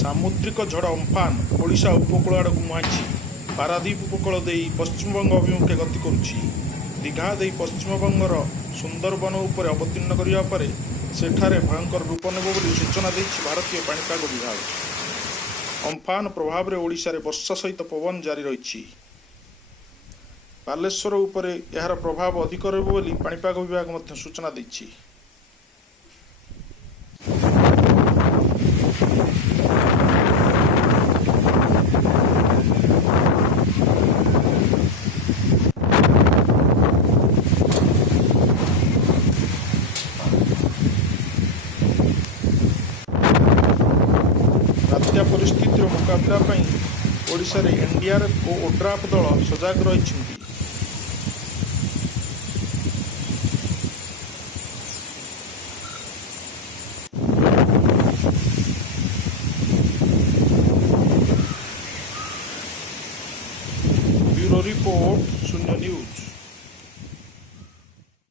ସାମୁଦ୍ରିକ ଝଡ଼ ଅମ୍ଫାନ ଓଡ଼ିଶା ଉପକୂଳ ଆଡ଼କୁ ମୁହାଁଇଛି। ପାରାଦୀପ ଉପକୂଳ ଦେଇ ପଶ୍ଚିମବଙ୍ଗ ଅଭିମୁଖେ ଗତି କରୁଛି। ଦୀଘା ଦେଇ ପଶ୍ଚିମବଙ୍ଗର ସୁନ୍ଦରବନ ଉପରେ ଅବତୀର୍ଣ୍ଣ କରିବା ପରେ ସେଠାରେ ଭୟଙ୍କର ରୂପ ନେବ ବୋଲି ସୂଚନା ଦେଇଛି ଭାରତୀୟ ପାଣିପାଗ ବିଭାଗ। ଅମ୍ଫାନ ପ୍ରଭାବରେ ଓଡ଼ିଶାରେ ବର୍ଷା ସହିତ ପବନ ଜାରି ରହିଛି। ବାଲେଶ୍ୱର ଉପରେ ଏହାର ପ୍ରଭାବ ଅଧିକ ରହିବ ବୋଲି ପାଣିପାଗ ବିଭାଗ ମଧ୍ୟ ସୂଚନା ଦେଇଛି। ବାତ୍ୟା ପରିସ୍ଥିତିର ମୁକାବିଲା ପାଇଁ ଓଡ଼ିଶାରେ ଏନ୍ଡିଆର୍ଏଫ୍ ଓ ଓଡ୍ରାଫ୍ ଦଳ ସଜାଗ ରହିଛନ୍ତି। ବ୍ୟୁରୋ ରିପୋର୍ଟ, ଶୂନ୍ୟ ନ୍ୟୁଜ୍।